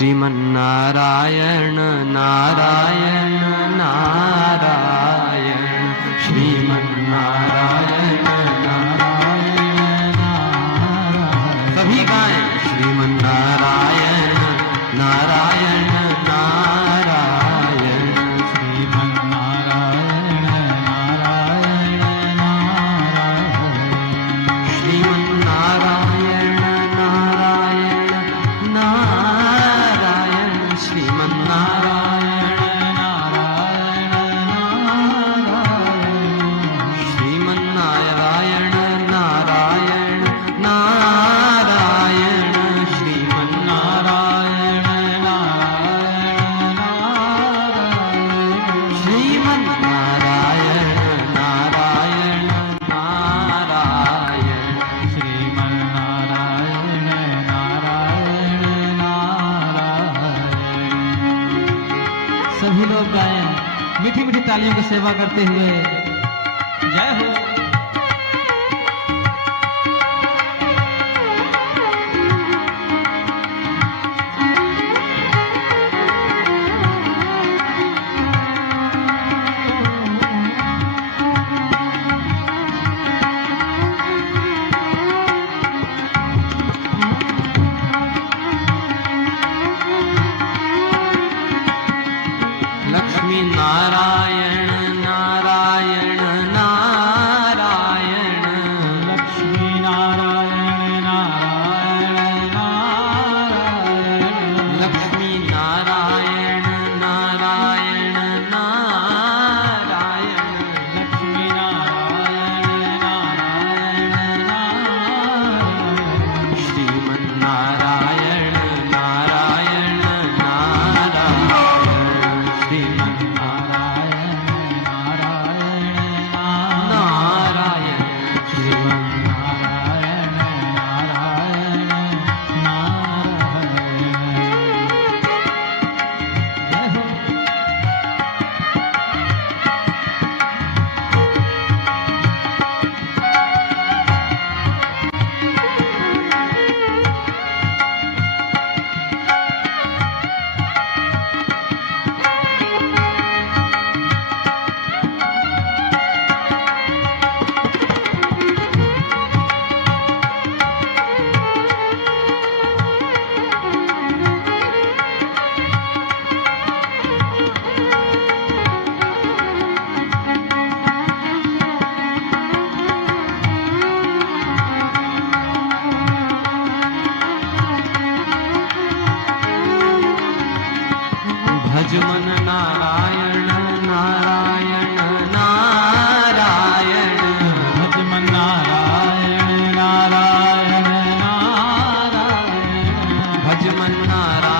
श्रीमन्नारायण नारायण नारायण श्रीमन्नारायण नारायण नारायण सभी गाएं श्रीमन्नारायण नारायण नारायण श्रीमन्नारायण नारायण नारायण श्रीमन्नारायण नारायण नारायण श्रीमन्नारायण नारायण नारायण श्रीमन्नारायण नारायण नारायण श्रीमन्नारायण श्रीमन्नारायण नारायण नारायण श्रीमन्नारायण नारायण नारायण। सभी लोग गाएं मीठी मीठी तालियों की सेवा करते हुए जय हो। लक्ष्मी नारायण नारायण नारायण लक्ष्मी नारायण नारायण नारायण लक्ष्मी नारायण नारायण नारायण लक्ष्मी नारायण नारायण नारायण श्रीमन्नारायण नारायण नारायण श्रीमन्नारायण नारायण नारायण श्रीमन्नारायण नारायण नारायण। जय हो। भज मन नारायण नारायण नारायण भज मन नारायण नारायण नारायण भज मन नारायण